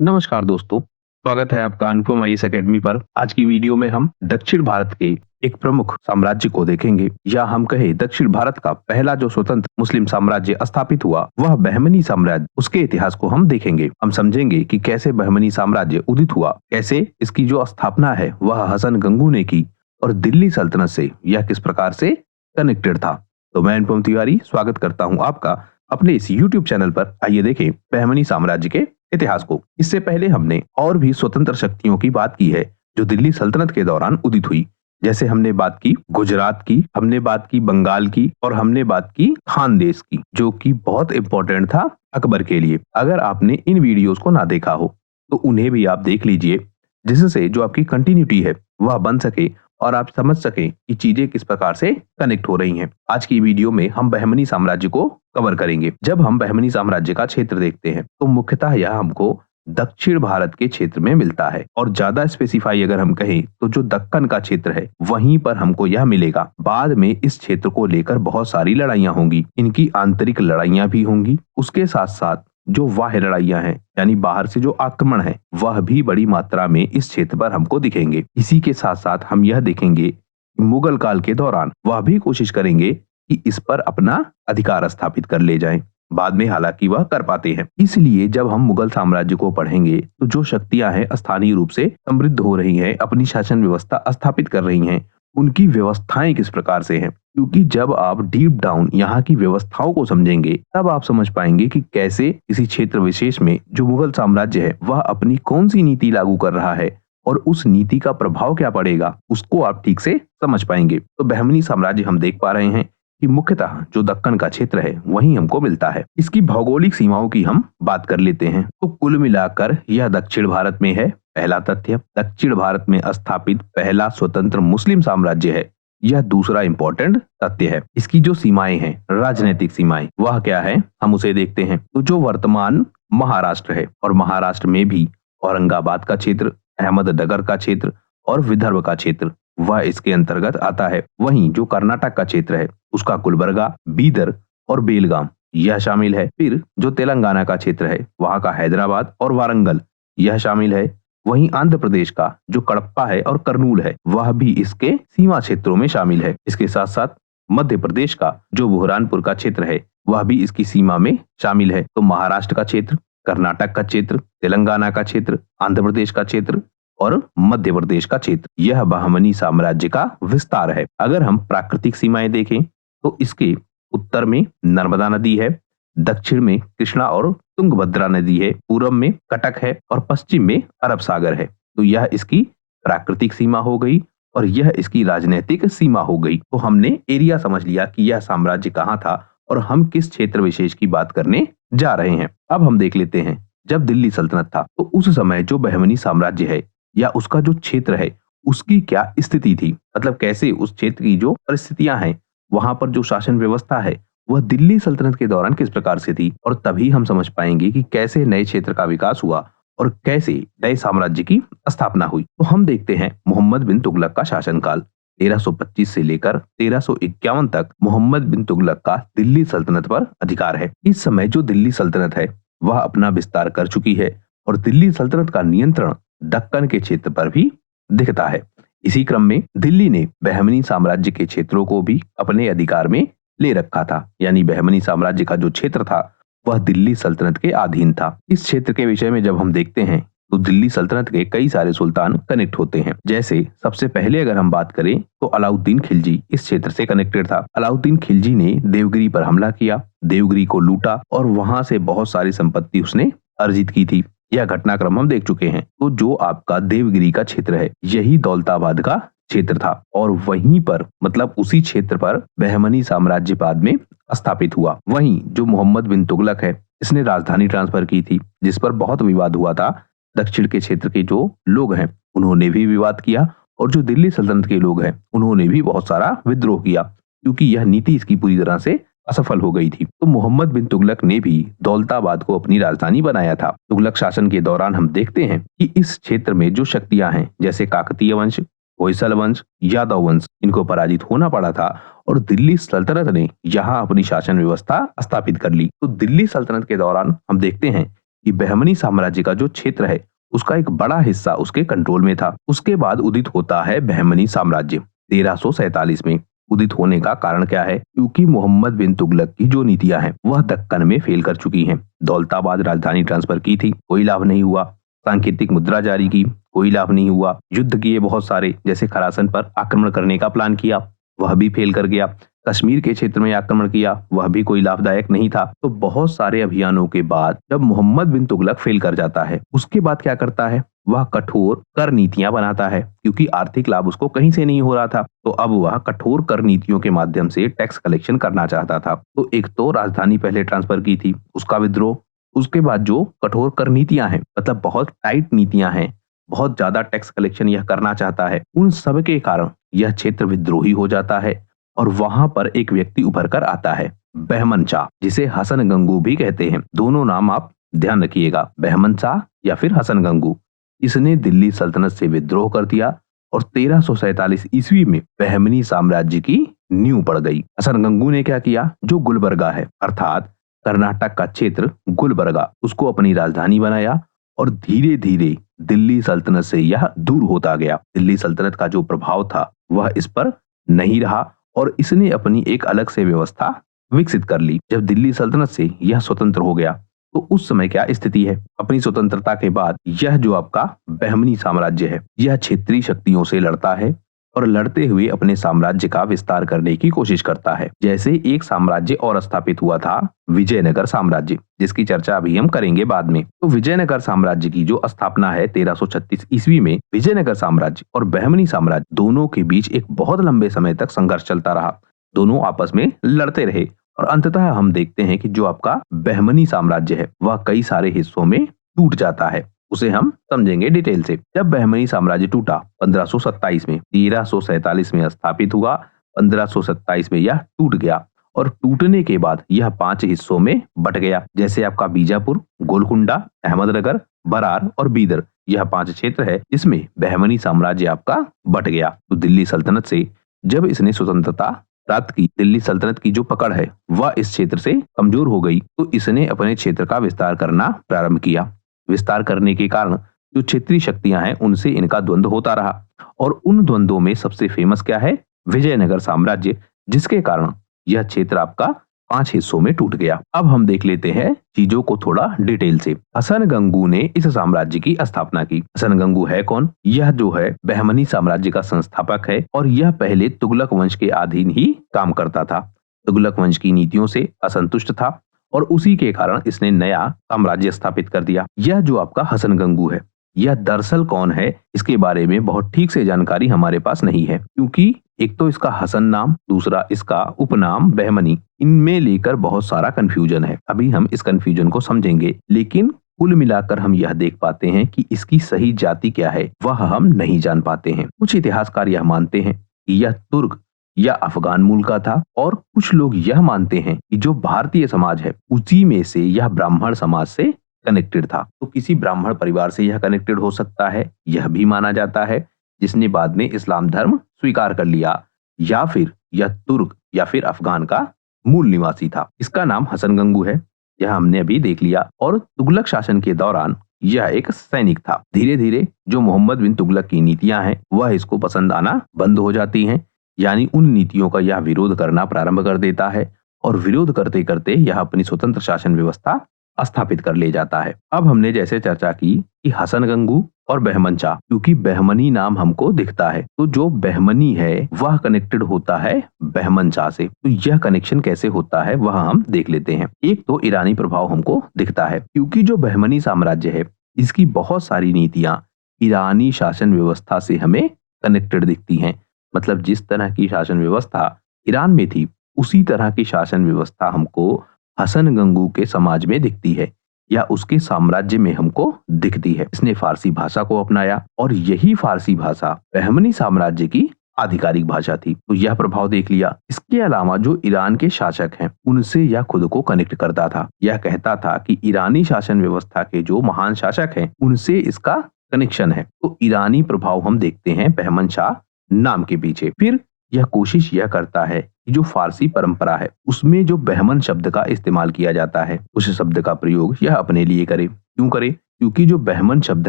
नमस्कार दोस्तों, स्वागत है आपका अनुपम आईएएस एकेडमी पर। आज की वीडियो में हम दक्षिण भारत के एक प्रमुख साम्राज्य को देखेंगे, या हम कहें दक्षिण भारत का पहला जो स्वतंत्र मुस्लिम साम्राज्य स्थापित हुआ वह बहमनी साम्राज्य। उसके इतिहास को हम देखेंगे। हम समझेंगे कि कैसे बहमनी साम्राज्य उदित हुआ, कैसे इसकी जो स्थापना है वह हसन गंगू ने की और दिल्ली सल्तनत से यह किस प्रकार से कनेक्टेड था। तो मैं अनुपम तिवारी स्वागत करता हूँ आपका अपने इस YouTube चैनल पर। आइए देखें बहमनी साम्राज्य के इतिहास को। इससे पहले हमने और भी स्वतंत्र शक्तियों की बात की है जो दिल्ली सल्तनत के दौरान उदित हुई। जैसे हमने बात की गुजरात की, हमने बात की बंगाल की और हमने बात की खानदेश की, जो कि बहुत इंपॉर्टेंट था अकबर के लिए। अगर आपने इन वीडियोस को ना देखा हो तो उन्हें भी आप देख लीजिए, जिससे जो आपकी कंटिन्यूटी है वह बन सके और आप समझ सकें कि चीजें किस प्रकार से कनेक्ट हो रही हैं। आज की वीडियो में हम बहमनी साम्राज्य को कवर करेंगे। जब हम बहमनी साम्राज्य का क्षेत्र देखते हैं तो मुख्यतः यह हमको दक्षिण भारत के क्षेत्र में मिलता है, और ज्यादा स्पेसिफाई अगर हम कहें तो जो दक्कन का क्षेत्र है वहीं पर हमको यह मिलेगा। बाद में इस क्षेत्र को लेकर बहुत सारी लड़ाइयां होंगी, इनकी आंतरिक लड़ाइयां भी होंगी, उसके साथ साथ जो बाह्य लड़ाइयां हैं यानी बाहर से जो आक्रमण है वह भी बड़ी मात्रा में इस क्षेत्र पर हमको दिखेंगे। इसी के साथ साथ हम यह देखेंगे कि मुगल काल के दौरान वह भी कोशिश करेंगे कि इस पर अपना अधिकार स्थापित कर ले जाएं। बाद में हालांकि वह कर पाते हैं। इसलिए जब हम मुगल साम्राज्य को पढ़ेंगे तो जो शक्तियां हैं स्थानीय रूप से समृद्ध हो रही हैं, अपनी शासन व्यवस्था स्थापित कर रही हैं, उनकी व्यवस्थाएं किस प्रकार से हैं। क्योंकि जब आप डीप डाउन यहाँ की व्यवस्थाओं को समझेंगे तब आप समझ पाएंगे कि कैसे किसी क्षेत्र विशेष में जो मुगल साम्राज्य है वह अपनी कौन सी नीति लागू कर रहा है और उस नीति का प्रभाव क्या पड़ेगा, उसको आप ठीक से समझ पाएंगे। तो बहमनी साम्राज्य हम देख पा रहे हैं कि मुख्यतः जो दक्कन का क्षेत्र है वहीं हमको मिलता है। इसकी भौगोलिक सीमाओं की हम बात कर लेते हैं तो कुल मिलाकर यह दक्षिण भारत में है। पहला तथ्य, दक्षिण भारत में स्थापित पहला स्वतंत्र मुस्लिम साम्राज्य है। यह दूसरा इंपॉर्टेंट तथ्य है। इसकी जो सीमाएं हैं, राजनीतिक सीमाएं, वह क्या है हम उसे देखते हैं। तो जो वर्तमान महाराष्ट्र है, और महाराष्ट्र में भी औरंगाबाद का क्षेत्र, अहमदनगर का क्षेत्र और विदर्भ का क्षेत्र वह इसके अंतर्गत आता है। वहीं जो कर्नाटक का क्षेत्र है उसका गुलबर्गा, बीदर और बेलगाम यह शामिल है। फिर जो तेलंगाना का क्षेत्र है वहां का हैदराबाद और वारंगल यह शामिल है। वहीं आंध्र प्रदेश का जो कडप्पा है और करनूल है वह भी इसके सीमा क्षेत्रों में शामिल है। इसके साथ साथ मध्य प्रदेश का जो बुरहानपुर का क्षेत्र है वह भी इसकी सीमा में शामिल है। तो महाराष्ट्र का क्षेत्र, कर्नाटक का क्षेत्र, तेलंगाना का क्षेत्र, आंध्र प्रदेश का क्षेत्र और मध्य प्रदेश का क्षेत्र, यह बहमनी साम्राज्य का विस्तार है। अगर हम प्राकृतिक सीमाएं देखें तो इसके उत्तर में नर्मदा नदी है, दक्षिण में कृष्णा और तुंगभद्रा नदी है, पूर्व में कटक है और पश्चिम में अरब सागर है। तो यह इसकी प्राकृतिक सीमा हो गई और यह इसकी राजनीतिक सीमा हो गई। तो हमने एरिया समझ लिया कि यह साम्राज्य कहाँ था और हम किस क्षेत्र विशेष की बात करने जा रहे हैं। अब हम देख लेते हैं जब दिल्ली सल्तनत था तो उस समय जो बहमनी साम्राज्य है या उसका जो क्षेत्र है उसकी क्या स्थिति थी, मतलब कैसे उस क्षेत्र की जो परिस्थितियां हैं, वहां पर जो शासन व्यवस्था है वह दिल्ली सल्तनत के दौरान किस प्रकार से थी। और तभी हम समझ पाएंगे कि कैसे नए क्षेत्र का विकास हुआ और कैसे नए साम्राज्य की स्थापना हुई। तो हम देखते हैं मोहम्मद बिन तुगलक का शासनकाल 1325 से लेकर 1351 तक मोहम्मद बिन तुगलक का दिल्ली सल्तनत पर अधिकार है। इस समय जो दिल्ली सल्तनत है वह अपना विस्तार कर चुकी है और दिल्ली सल्तनत का नियंत्रण दक्कन के क्षेत्र पर भी दिखता है। इसी क्रम में दिल्ली ने बहमनी साम्राज्य के क्षेत्रों को भी अपने अधिकार में ले रखा था, यानी बहमनी साम्राज्य का जो क्षेत्र था वह दिल्ली सल्तनत के अधीन था। इस क्षेत्र के विषय में जब हम देखते हैं तो दिल्ली सल्तनत के कई सारे सुल्तान कनेक्ट होते हैं। जैसे सबसे पहले अगर हम बात करें तो अलाउद्दीन खिलजी इस क्षेत्र से कनेक्टेड था। अलाउद्दीन खिलजी ने देवगिरी पर हमला किया, देवगिरी को लूटा और वहां से बहुत सारी संपत्ति उसने अर्जित की थी। यह घटनाक्रम हम देख चुके हैं। तो जो आपका देवगिरी का क्षेत्र है यही दौलताबाद का क्षेत्र था और वहीं पर मतलब उसी क्षेत्र पर बहमनी साम्राज्य बाद में स्थापित हुआ। वहीं जो मोहम्मद बिन तुगलक है इसने राजधानी ट्रांसफर की थी, जिस पर बहुत विवाद हुआ था। दक्षिण के क्षेत्र के जो लोग हैं उन्होंने भी विवाद किया और जो दिल्ली सल्तनत के लोग हैं उन्होंने भी बहुत सारा विद्रोह किया, क्योंकि यह नीति इसकी पूरी तरह से असफल हो गई थी। तो मोहम्मद बिन तुगलक ने भी दौलताबाद को अपनी राजधानी बनाया था। तुगलक शासन के दौरान हम देखते हैं कि इस क्षेत्र में जो शक्तियां हैं जैसे काकतीय वंश, होयसल वंश, यादव वंश, इनको पराजित होना पड़ा था और दिल्ली सल्तनत ने यहाँ अपनी शासन व्यवस्था स्थापित कर ली। तो दिल्ली सल्तनत के दौरान हम देखते हैं कि बहमनी साम्राज्य का जो क्षेत्र है उसका एक बड़ा हिस्सा उसके कंट्रोल में था। उसके बाद उदित होता है बहमनी साम्राज्य 1347 में। उदित होने का कारण क्या है? क्योंकि मोहम्मद बिन तुगलक की जो नीतियां हैं वह दक्कन में फेल कर चुकी हैं। दौलताबाद राजधानी ट्रांसफर की थी, कोई लाभ नहीं हुआ। सांकेतिक मुद्रा जारी की, कोई लाभ नहीं हुआ। युद्ध किए बहुत सारे, जैसे खरासन पर आक्रमण करने का प्लान किया, वह भी फेल कर गया। कश्मीर के क्षेत्र में आक्रमण किया, वह भी कोई लाभदायक नहीं था। तो बहुत सारे अभियानों के बाद जब मोहम्मद बिन तुगलक फेल कर जाता है, उसके बाद क्या करता है? वह कठोर कर नीतियां बनाता है, क्योंकि आर्थिक लाभ उसको कहीं से नहीं हो रहा था। तो अब वह कठोर कर नीतियों के माध्यम से टैक्स कलेक्शन करना चाहता था। तो एक तो राजधानी पहले ट्रांसफर की थी, उसका विद्रोह। उसके बाद जो कठोर कर नीतियां हैं, मतलब बहुत टाइट नीतियां हैं, बहुत ज्यादा टैक्स कलेक्शन यह करना चाहता है, उन सब के कारण यह क्षेत्र विद्रोही हो जाता है। और वहां पर एक व्यक्ति उभर कर आता है, बहमन शाह, जिसे हसन गंगू भी कहते हैं। दोनों नाम आप ध्यान रखिएगा, बहमन शाह या फिर हसन गंगू। इसने दिल्ली सल्तनत से विद्रोह कर दिया और 1347 ईस्वी में बहमनी साम्राज्य की नींव पड़ गई। हसन गंगू ने क्या किया? जो गुलबर्गा है, अर्थात कर्नाटक का क्षेत्र गुलबर्गा, उसको अपनी राजधानी बनाया और धीरे धीरे दिल्ली सल्तनत से यह दूर होता गया। दिल्ली सल्तनत का जो प्रभाव था वह इस पर नहीं रहा और इसने अपनी एक अलग से व्यवस्था विकसित कर ली। जब दिल्ली सल्तनत से यह स्वतंत्र हो गया तो उस समय क्या स्थिति है? अपनी स्वतंत्रता के बाद यह जो आपका बहमनी साम्राज्य है, यह क्षेत्रीय शक्तियों से लड़ता है और लड़ते हुए अपने साम्राज्य का विस्तार करने की कोशिश करता है। जैसे एक साम्राज्य और स्थापित हुआ था, विजयनगर साम्राज्य, जिसकी चर्चा अभी हम करेंगे बाद में। तो विजयनगर साम्राज्य की जो स्थापना है 1336 ईस्वी में, विजयनगर साम्राज्य और बहमनी साम्राज्य दोनों के बीच एक बहुत लंबे समय तक संघर्ष चलता रहा। दोनों आपस में लड़ते रहे और अंततः हम देखते हैं कि जो आपका बहमनी साम्राज्य है वह कई सारे हिस्सों में टूट जाता है। उसे हम समझेंगे डिटेल से। जब बहमनी साम्राज्य टूटा 1527 में, 1347 में स्थापित हुआ, 1527 में यह टूट गया और टूटने के बाद यह 5 हिस्सों में बट गया। जैसे आपका बीजापुर, गोलकुंडा, अहमदनगर, बरार और बीदर, यह 5 क्षेत्र है जिसमें बहमनी साम्राज्य आपका बट गया। तो दिल्ली सल्तनत से जब इसने स्वतंत्रता प्राप्त की, दिल्ली सल्तनत की जो पकड़ है वह इस क्षेत्र से कमजोर हो गई, तो इसने अपने क्षेत्र का विस्तार करना प्रारंभ किया। विस्तार करने के कारण जो क्षेत्रीय शक्तियां हैं उनसे इनका द्वंद्व होता रहा और उन द्वंद्वों में सबसे फेमस क्या है? विजयनगर साम्राज्य, जिसके कारण यह क्षेत्र आपका 5 हिस्सों में टूट गया। अब हम देख लेते हैं चीजों को थोड़ा डिटेल से। हसन गंगू ने इस साम्राज्य की स्थापना की। हसन गंगू है कौन? यह जो है बहमनी साम्राज्य का संस्थापक है और यह पहले तुगलक वंश के अधीन ही काम करता था। तुगलक वंश की नीतियों से असंतुष्ट था और उसी के कारण इसने नया साम्राज्य स्थापित कर दिया। यह जो आपका हसन गंगू है, यह दरअसल कौन है, इसके बारे में बहुत ठीक से जानकारी हमारे पास नहीं है, क्योंकि एक तो इसका हसन नाम, दूसरा इसका उपनाम बहमनी, इनमें लेकर बहुत सारा कंफ्यूजन है। अभी हम इस कंफ्यूजन को समझेंगे, लेकिन कुल मिलाकर हम यह देख पाते हैं कि इसकी सही जाति क्या है वह हम नहीं जान पाते हैं। कुछ इतिहासकार यह मानते हैं कि यह तुर्क या अफगान मूल का था और कुछ लोग यह मानते हैं कि जो भारतीय समाज है उसी में से यह ब्राह्मण समाज से कनेक्टेड था। तो किसी ब्राह्मण परिवार से यह कनेक्टेड हो सकता है, यह भी माना जाता है, जिसने बाद में इस्लाम धर्म स्वीकार कर लिया, या फिर यह तुर्क या फिर अफगान का मूल निवासी था। इसका नाम हसन गंगू है, यह हमने अभी देख लिया। और तुगलक शासन के दौरान यह एक सैनिक था। धीरे धीरे जो मोहम्मद बिन तुगलक की नीतियां हैं वह इसको पसंद आना बंद हो जाती हैं, यानी उन नीतियों का यह विरोध करना प्रारंभ कर देता है और विरोध करते करते यह अपनी स्वतंत्र शासन व्यवस्था स्थापित कर ले जाता है। अब हमने जैसे चर्चा की कि हसन गंगू और बहमन शाह, क्योंकि बहमनी नाम हमको दिखता है, तो जो बहमनी है वह कनेक्टेड होता है बहमन शाह से। तो यह कनेक्शन कैसे होता है वह हम देख लेते हैं। एक तो ईरानी प्रभाव हमको दिखता है, क्योंकि जो बहमनी साम्राज्य है इसकी बहुत सारी नीतियां ईरानी शासन व्यवस्था से हमें कनेक्टेड दिखती हैं। मतलब जिस तरह की शासन व्यवस्था ईरान में थी उसी तरह की शासन व्यवस्था हमको हसन गंगू के समाज में दिखती है या उसके साम्राज्य में हमको दिखती है। इसने फारसी भाषा को अपनाया और यही फारसी भाषा बहमनी साम्राज्य की आधिकारिक भाषा थी। तो यह प्रभाव देख लिया। इसके अलावा जो ईरान के शासक हैं उनसे यह खुद को कनेक्ट करता था। यह कहता था कि ईरानी शासन व्यवस्था के जो महान शासक हैं उनसे इसका कनेक्शन है। तो ईरानी प्रभाव हम देखते हैं बहमन शाह नाम के पीछे। फिर यह कोशिश यह करता है कि जो फारसी परंपरा है उसमें जो बहमन शब्द का इस्तेमाल किया जाता है उस शब्द का प्रयोग यह अपने लिए करे। क्यों करे? क्योंकि जो बहमन शब्द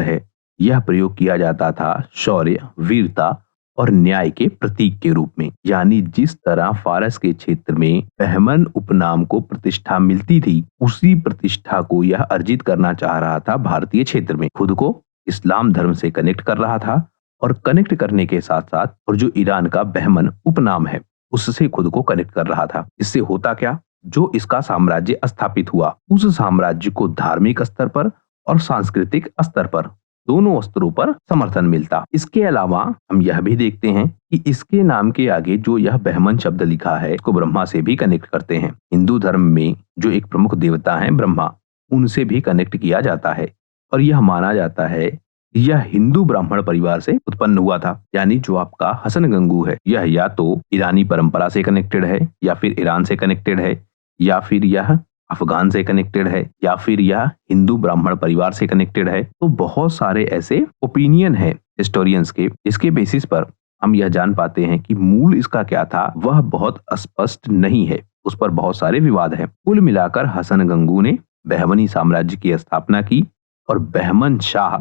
है यह प्रयोग किया जाता था शौर्य, वीरता और न्याय के प्रतीक के रूप में। यानी जिस तरह फारस के क्षेत्र में बहमन उपनाम को प्रतिष्ठा मिलती थी, उसी प्रतिष्ठा को यह अर्जित करना चाह रहा था भारतीय क्षेत्र में। खुद को इस्लाम धर्म से कनेक्ट कर रहा था और कनेक्ट करने के साथ साथ और जो ईरान का बहमन उपनाम है उससे खुद को कनेक्ट कर रहा था। इससे होता क्या, जो इसका साम्राज्य स्थापित हुआ उस साम्राज्य को धार्मिक स्तर पर और सांस्कृतिक स्तर पर दोनों स्तरों पर समर्थन मिलता। इसके अलावा हम यह भी देखते हैं कि इसके नाम के आगे जो यह बहमन शब्द लिखा है इसको ब्रह्मा से भी कनेक्ट करते हैं। हिंदू धर्म में जो एक प्रमुख देवता है ब्रह्मा, उनसे भी कनेक्ट किया जाता है और यह माना जाता है यह हिंदू ब्राह्मण परिवार से उत्पन्न हुआ था। यानी जो आपका हसन गंगू है यह या तो ईरानी परंपरा से कनेक्टेड है या फिर ईरान से कनेक्टेड है या फिर यह अफगान से कनेक्टेड है या फिर यह हिंदू ब्राह्मण परिवार से कनेक्टेड है। तो बहुत सारे ऐसे ओपिनियन है हिस्टोरियंस के, इसके बेसिस पर हम यह जान पाते हैं कि मूल इसका क्या था वह बहुत स्पष्ट नहीं है, उस पर बहुत सारे विवाद हैं। कुल मिलाकर हसन गंगू ने बहमनी साम्राज्य की स्थापना की और बहमन शाह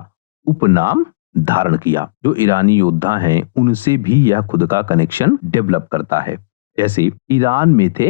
उपनाम धारण किया। जो ईरानी योद्धा हैं उनसे भी यह खुद का कनेक्शन डेवलप करता है। जैसे ईरान में थे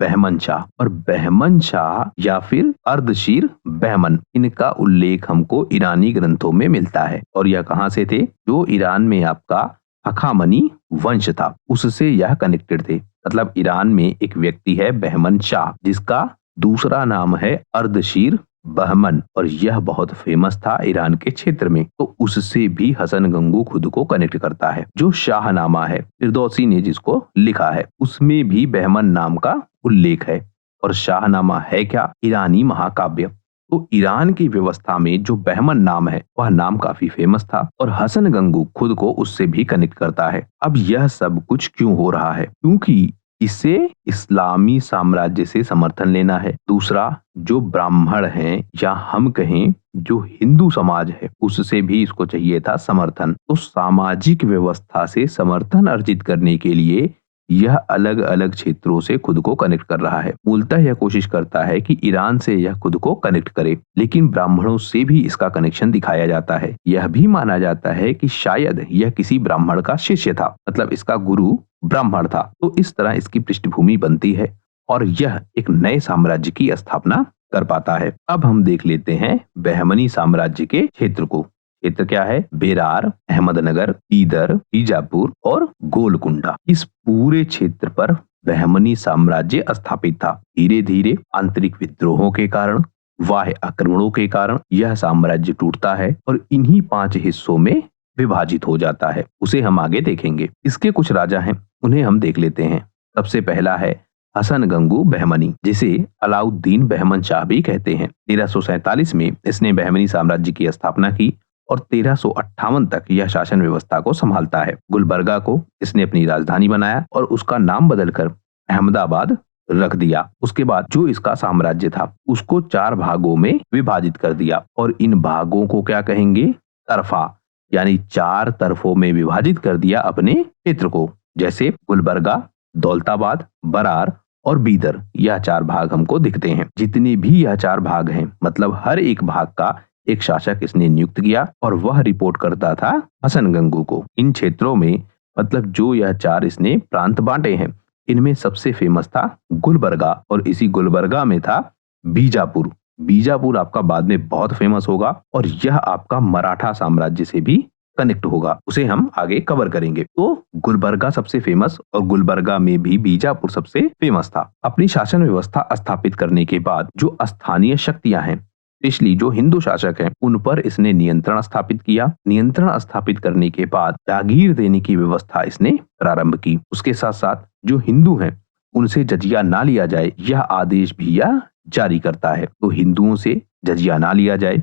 बहमन शाह और बहमन शाह या फिर अर्दशीर बहमन, इनका उल्लेख हमको ईरानी ग्रंथों में मिलता है। और यह कहां से थे? जो ईरान में आपका हखामनी वंश था उससे यह कनेक्टेड थे। मतलब ईरान में एक व्यक्ति है बहमन शाह जिसका दूसरा नाम है अर्दशीर बहमन और यह बहुत फेमस था ईरान के क्षेत्र में। तो उससे भी हसन गंगू खुद को कनेक्ट करता है। जो शाहनामा है फिरदौसी ने जिसको लिखा है उसमें भी बहमन नाम का उल्लेख है। और शाहनामा है क्या? ईरानी महाकाव्य। तो ईरान की व्यवस्था में जो बहमन नाम है वह नाम काफी फेमस था और हसन गंगू खुद को उससे भी कनेक्ट करता है। अब यह सब कुछ क्यों हो रहा है? क्योंकि इसे इस्लामी साम्राज्य से समर्थन लेना है। दूसरा, जो ब्राह्मण हैं या हम कहें जो हिंदू समाज है उससे भी इसको चाहिए था समर्थन। तो सामाजिक व्यवस्था से समर्थन अर्जित करने के लिए यह अलग अलग क्षेत्रों से खुद को कनेक्ट कर रहा है। मूलतः यह कोशिश करता है कि ईरान से यह खुद को कनेक्ट करे, लेकिन ब्राह्मणों से भी इसका कनेक्शन दिखाया जाता है। यह भी माना जाता है कि शायद यह किसी ब्राह्मण का शिष्य था, मतलब इसका गुरु ब्राह्मण था। तो इस तरह इसकी पृष्ठभूमि बनती है और यह एक नए साम्राज्य की स्थापना कर पाता है। अब हम देख लेते हैं बहमनी साम्राज्य के क्षेत्र को। क्षेत्र क्या है? बेरार, अहमदनगर, बीदर, बीजापुर और गोलकुंडा। इस पूरे क्षेत्र पर बहमनी साम्राज्य स्थापित था। धीरे धीरे आंतरिक विद्रोहों के कारण, बाह्य आक्रमणों के कारण यह साम्राज्य टूटता है और इन्हीं 5 हिस्सों में विभाजित हो जाता है। उसे हम आगे देखेंगे। इसके कुछ राजा हैं, उन्हें हम देख लेते हैं। सबसे पहला है हसन गंगू बहमनी, जिसे अलाउद्दीन बहमन शाह भी कहते हैं। 1347 में इसने बहमनी साम्राज्य की स्थापना की और 1358 तक यह शासन व्यवस्था को संभालता है। गुलबर्गा को इसने अपनी राजधानी बनाया और उसका नाम बदलकर अहमदाबाद रख दिया। उसके बाद जो इसका साम्राज्य था उसको 4 भागों में विभाजित कर दिया और इन भागों को क्या कहेंगे? तरफा, यानी 4 तरफों में विभाजित कर दिया अपने क्षेत्र को। जैसे गुलबर्गा, दौलताबाद, बरार और बीदर, यह 4 भाग हमको दिखते हैं। जितने भी यह 4 भाग हैं, मतलब हर एक भाग का एक शासक इसने नियुक्त किया और वह रिपोर्ट करता था हसन गंगू को। इन क्षेत्रों में मतलब जो यह 4 इसने प्रांत बांटे हैं, इनमें सबसे फेमस था गुलबर्गा और इसी गुलबर्गा में था बीजापुर। बीजापुर आपका बाद में बहुत फेमस होगा और यह आपका मराठा साम्राज्य से भी कनेक्ट होगा, उसे हम आगे कवर करेंगे। तो गुलबर्गा सबसे फेमस और गुलबर्गा में भी बीजापुर सबसे फेमस था। अपनी शासन व्यवस्था स्थापित करने के बाद जो स्थानीय शक्तियां हैं, स्पेशली जो हिंदू शासक हैं, उन पर इसने नियंत्रण स्थापित किया। नियंत्रण स्थापित करने के बाद जागीर देने की व्यवस्था इसने प्रारंभ की। उसके साथ साथ जो हिंदू हैं उनसे जजिया ना लिया जाए यह आदेश भी यह जारी करता है। तो हिंदुओं से जजिया ना लिया जाए,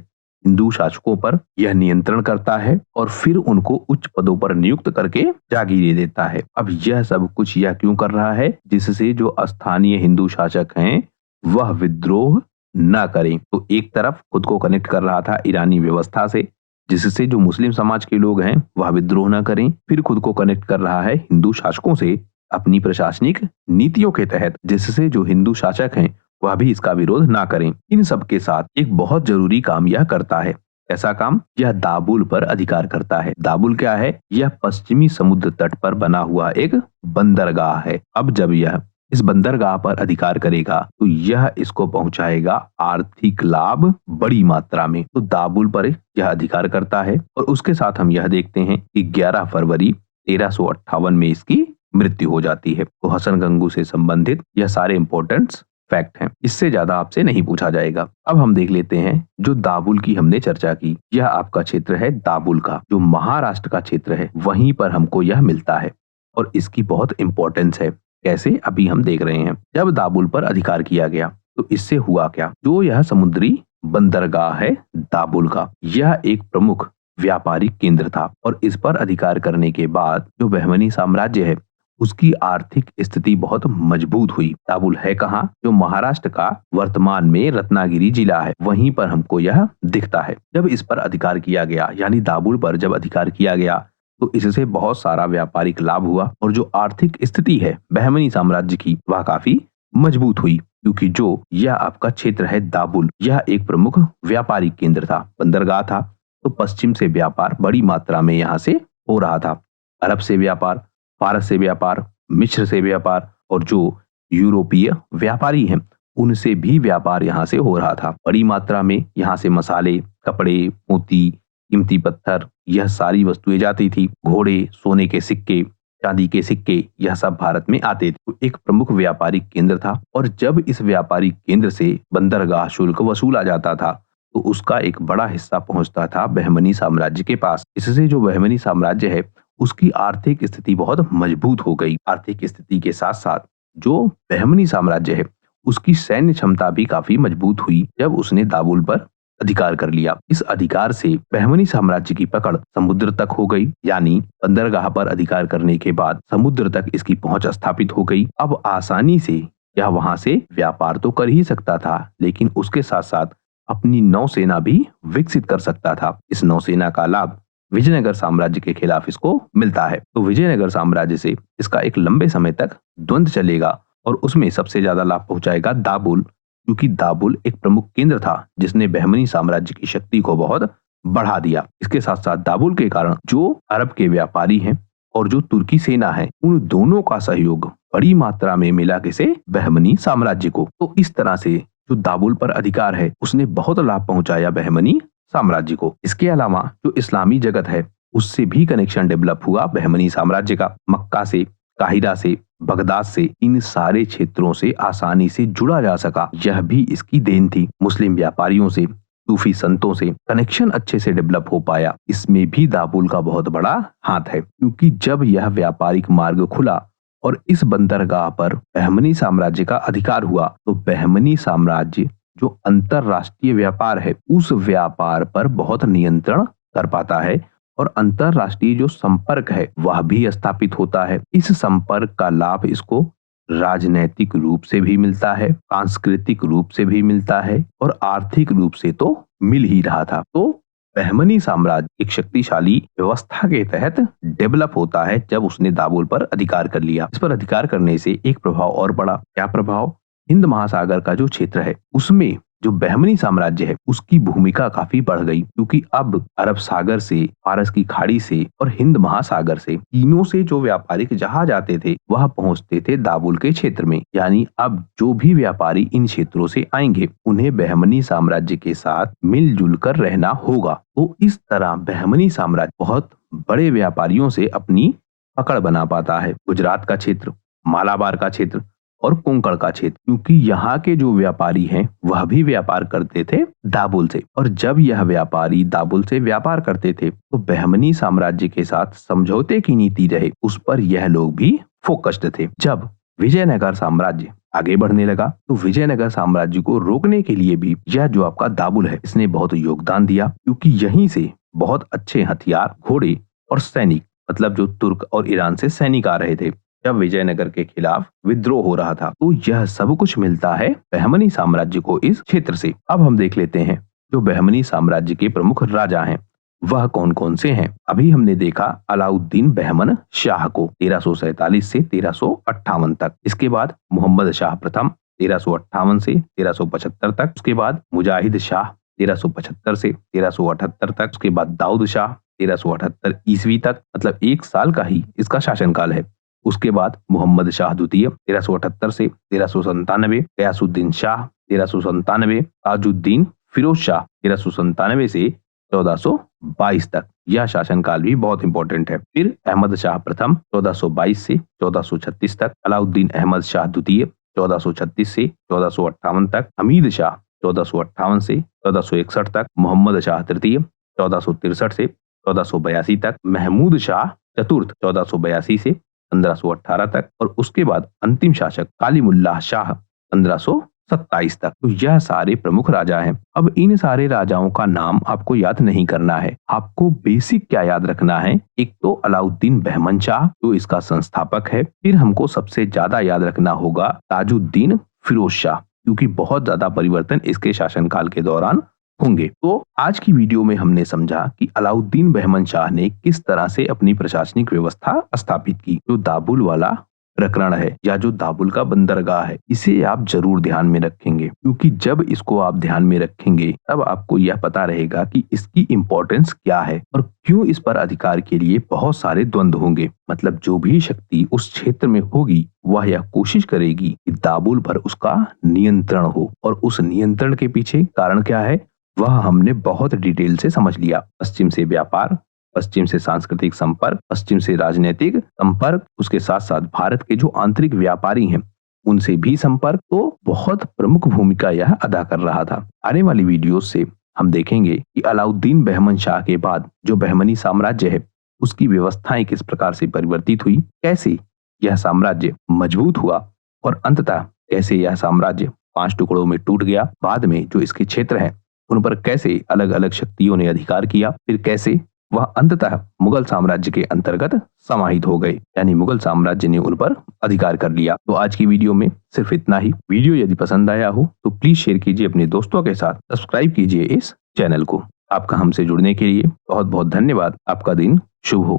हिंदू शासकों पर यह नियंत्रण करता है और फिर उनको उच्च पदों पर नियुक्त करके जागीरें देता है। अब यह सब कुछ यह क्यों कर रहा है? जिससे जो स्थानीय हिंदू शासक हैं वह विद्रोह ना करें। तो एक तरफ खुद को कनेक्ट कर रहा था ईरानी व्यवस्था से, जिससे जो मुस्लिम समाज के लोग हैं वह विद्रोह ना करें। फिर खुद को कनेक्ट कर रहा है हिंदू शासकों से अपनी प्रशासनिक नीतियों के तहत, जिससे जो हिंदू शासक हैं वह भी इसका विरोध ना करें। इन सब के साथ एक बहुत जरूरी काम यह करता है। ऐसा काम, यह दाबुल पर अधिकार करता है। दाबुल क्या है? यह पश्चिमी समुद्र तट पर बना हुआ एक बंदरगाह है। अब जब यह इस बंदरगाह पर अधिकार करेगा तो यह इसको पहुंचाएगा आर्थिक लाभ बड़ी मात्रा में। तो दाबुल पर यह अधिकार करता है। और उसके साथ हम यह देखते हैं कि 11 फरवरी 1358 में इसकी मृत्यु हो जाती है। तो हसन गंगू से संबंधित यह सारे इंपॉर्टेंट फैक्ट हैं। इससे ज्यादा आपसे नहीं पूछा जाएगा। अब हम देख लेते हैं जो दाबुल की हमने चर्चा की, यह आपका क्षेत्र है दाबुल का, जो महाराष्ट्र का क्षेत्र है, वहीं पर हमको यह मिलता है और इसकी बहुत इंपॉर्टेंस है। कैसे? अभी हम देख रहे हैं। जब दाबुल पर अधिकार किया गया तो इससे हुआ क्या? जो यह समुद्री बंदरगाह है दाबुल का, यह एक प्रमुख व्यापारिक केंद्र था और इस पर अधिकार करने के बाद जो बहमनी साम्राज्य है उसकी आर्थिक स्थिति बहुत मजबूत हुई। दाबुल है कहाँ? जो महाराष्ट्र का वर्तमान में रत्नागिरी जिला है, वहीं पर हमको यह दिखता है। जब इस पर अधिकार किया गया, यानी दाबुल पर जब अधिकार किया गया, तो इससे बहुत सारा व्यापारिक लाभ हुआ और जो आर्थिक स्थिति है बहमनी साम्राज्य की, वह काफी मजबूत हुई। क्योंकि जो यह आपका क्षेत्र है दाबुल, यह एक प्रमुख व्यापारिक केंद्र था, बंदरगाह था। तो पश्चिम से व्यापार बड़ी मात्रा में यहाँ से हो रहा था। अरब से व्यापार, फारस से व्यापार, मिस्र से व्यापार और जो यूरोपीय व्यापारी हैं उनसे भी व्यापार यहाँ से हो रहा था। बड़ी मात्रा में यहाँ से मसाले, कपड़े, मोती, कीमती पत्थर, यह सारी वस्तुएं जाती थी। घोड़े, सोने के सिक्के, चांदी के सिक्के, यह सब भारत में आते थे। तो एक प्रमुख व्यापारिक केंद्र था और जब इस व्यापारिक केंद्र से बंदरगाह शुल्क वसूला जाता था तो उसका एक बड़ा हिस्सा पहुंचता था बहमनी साम्राज्य के पास। इससे जो बहमनी साम्राज्य है उसकी आर्थिक स्थिति बहुत मजबूत हो गई। आर्थिक स्थिति के साथ साथ जो बहमनी साम्राज्य है उसकी सैन्य क्षमता भी काफी मजबूत हुई जब उसने दाबुल पर अधिकार कर लिया। इस अधिकार से बहमनी साम्राज्य की पकड़ समुद्र तक हो गई, यानी बंदरगाह पर अधिकार करने के बाद समुद्र तक इसकी पहुंच स्थापित हो गई। अब आसानी से यह वहां से व्यापार तो कर ही सकता था, लेकिन उसके साथ साथ अपनी नौसेना भी विकसित कर सकता था। इस नौसेना का लाभ विजयनगर साम्राज्य के खिलाफ इसको मिलता है। तो विजयनगर साम्राज्य से इसका एक लंबे समय तक द्वंद्व चलेगा और उसमें सबसे ज्यादा लाभ पहुंचाएगा दाबुल, क्योंकि दाबुल एक प्रमुख केंद्र था जिसने बहमनी साम्राज्य की शक्ति को बहुत बढ़ा दिया। इसके साथ साथ दाबुल के कारण जो अरब के व्यापारी हैं और जो तुर्की सेना है, उन दोनों का सहयोग बड़ी मात्रा में मिला किसे? बहमनी साम्राज्य को। तो इस तरह से जो दाबुल पर अधिकार है उसने बहुत लाभ पहुंचाया बहमनी साम्राज्य को। इसके अलावा जो इस्लामी जगत है उससे भी कनेक्शन डेवलप हुआ बहमनी साम्राज्य का। मक्का से, काहिरा से, बगदाद से, इन सारे क्षेत्रों से आसानी से जुड़ा जा सका, यह भी इसकी देन थी। मुस्लिम व्यापारियों से, सूफी संतों से कनेक्शन अच्छे से डेवलप हो पाया, इसमें भी दाबुल का बहुत बड़ा हाथ है। क्योंकि जब यह व्यापारिक मार्ग खुला और इस बंदरगाह पर बहमनी साम्राज्य का अधिकार हुआ तो बहमनी साम्राज्य जो अंतरराष्ट्रीय व्यापार है उस व्यापार पर बहुत नियंत्रण कर पाता है और अंतरराष्ट्रीय जो संपर्क है वह भी स्थापित होता है। इस संपर्क का लाभ इसको राजनैतिक रूप से भी मिलता है, सांस्कृतिक रूप से भी मिलता है और आर्थिक रूप से तो मिल ही रहा था। तो बहमनी साम्राज्य एक शक्तिशाली व्यवस्था के तहत डेवलप होता है जब उसने दाबुल पर अधिकार कर लिया। इस पर अधिकार करने से एक प्रभाव और बड़ा। क्या प्रभाव? हिंद महासागर का जो क्षेत्र है उसमें जो बहमनी साम्राज्य है उसकी भूमिका काफी बढ़ गई, क्योंकि अब अरब सागर से, फारस की खाड़ी से और हिंद महासागर से, तीनों से जो व्यापारिक जहाज आते थे वह पहुंचते थे दाबुल के क्षेत्र में। यानी अब जो भी व्यापारी इन क्षेत्रों से आएंगे उन्हें बहमनी साम्राज्य के साथ मिलजुल कर रहना होगा। तो इस तरह बहमनी साम्राज्य बहुत बड़े व्यापारियों से अपनी पकड़ बना पाता है। गुजरात का क्षेत्र, मालाबार का क्षेत्र और कोंकण का क्षेत्र, क्योंकि यहाँ के जो व्यापारी हैं वह भी व्यापार करते थे दाबुल से। और जब यह व्यापारी दाबुल से व्यापार करते थे तो बहमनी साम्राज्य के साथ समझौते की नीति रहे उस पर यह लोग भी फोकस्ड थे। जब विजयनगर साम्राज्य आगे बढ़ने लगा तो विजयनगर साम्राज्य को रोकने के लिए भी यह जो आपका दाबुल है इसने बहुत योगदान दिया, क्योंकि यहीं से बहुत अच्छे हथियार, घोड़े और सैनिक, मतलब जो तुर्क और ईरान से सैनिक आ रहे थे जब विजयनगर के खिलाफ विद्रोह हो रहा था। तो यह सब कुछ मिलता है बहमनी साम्राज्य को इस क्षेत्र से। अब हम देख लेते हैं जो बहमनी साम्राज्य के प्रमुख राजा हैं वह कौन कौन से हैं। अभी हमने देखा अलाउद्दीन बहमन शाह को 1347 से 1358 तक। इसके बाद मोहम्मद शाह प्रथम 1358 से 1375 तक। उसके बाद मुजाहिद शाह 1375 से 1378 तक। उसके बाद दाऊद शाह 1378 ईस्वी तक, मतलब 1 साल का ही इसका शासनकाल है। उसके बाद मोहम्मद शाह द्वितीय 1378 से 1397, गयासुद्दीन शाह 1397, ताजुद्दीन फिरोज शाह 1397 से 1422 तक। यह शासनकाल भी बहुत इंपॉर्टेंट है। फिर अहमद शाह प्रथम 1422 से 1436 तक, अलाउद्दीन अहमद शाह द्वितीय 1436 से 1458 तक, हमीद शाह 1458 से 1461 तक, मोहम्मद शाह तृतीय 1463 से 1482 तक, महमूद शाह चतुर्थ 1482 से 1518 तक, और उसके बाद अंतिम शासक कालीमुल्लाह शाह 1527 तक। तो यह सारे प्रमुख राजा हैं। अब इन सारे राजाओं का नाम आपको याद नहीं करना है, आपको बेसिक क्या याद रखना है। एक तो अलाउद्दीन बहमन शाह जो इसका संस्थापक है, फिर हमको सबसे ज्यादा याद रखना होगा ताजुद्दीन फिरोज शाह, क्योंकि बहुत ज्यादा परिवर्तन इसके शासनकाल के दौरान होंगे। तो आज की वीडियो में हमने समझा कि अलाउद्दीन बहमन शाह ने किस तरह से अपनी प्रशासनिक व्यवस्था स्थापित की। जो दाबुल वाला प्रकरण है या जो दाबुल का बंदरगाह है, इसे आप जरूर ध्यान में रखेंगे, क्योंकि जब इसको आप ध्यान में रखेंगे तब आपको यह पता रहेगा कि इसकी इम्पोर्टेंस क्या है और क्यों इस पर अधिकार के लिए बहुत सारे द्वंद्व होंगे। मतलब जो भी शक्ति उस क्षेत्र में होगी वह यह कोशिश करेगी कि दाबुल पर उसका नियंत्रण हो, और उस नियंत्रण के पीछे कारण क्या है वह हमने बहुत डिटेल से समझ लिया। पश्चिम से व्यापार, पश्चिम से सांस्कृतिक संपर्क, पश्चिम से राजनीतिक संपर्क, उसके साथ साथ भारत के जो आंतरिक व्यापारी हैं उनसे भी संपर्क, तो बहुत प्रमुख भूमिका यह अदा कर रहा था। आने वाली वीडियोस से हम देखेंगे कि अलाउद्दीन बहमन शाह के बाद जो बहमनी साम्राज्य है उसकी व्यवस्थाएं किस प्रकार से परिवर्तित हुई, कैसे यह साम्राज्य मजबूत हुआ और अंततः कैसे यह साम्राज्य 5 टुकड़ों में टूट गया। बाद में जो इसके क्षेत्र हैं उन पर कैसे अलग अलग शक्तियों ने अधिकार किया, फिर कैसे वह अंततः मुगल साम्राज्य के अंतर्गत समाहित हो गए, यानी मुगल साम्राज्य ने उन पर अधिकार कर लिया। तो आज की वीडियो में सिर्फ इतना ही। वीडियो यदि पसंद आया हो तो प्लीज शेयर कीजिए अपने दोस्तों के साथ, सब्सक्राइब कीजिए इस चैनल को। आपका हमसे जुड़ने के लिए बहुत बहुत धन्यवाद। आपका दिन शुभ हो।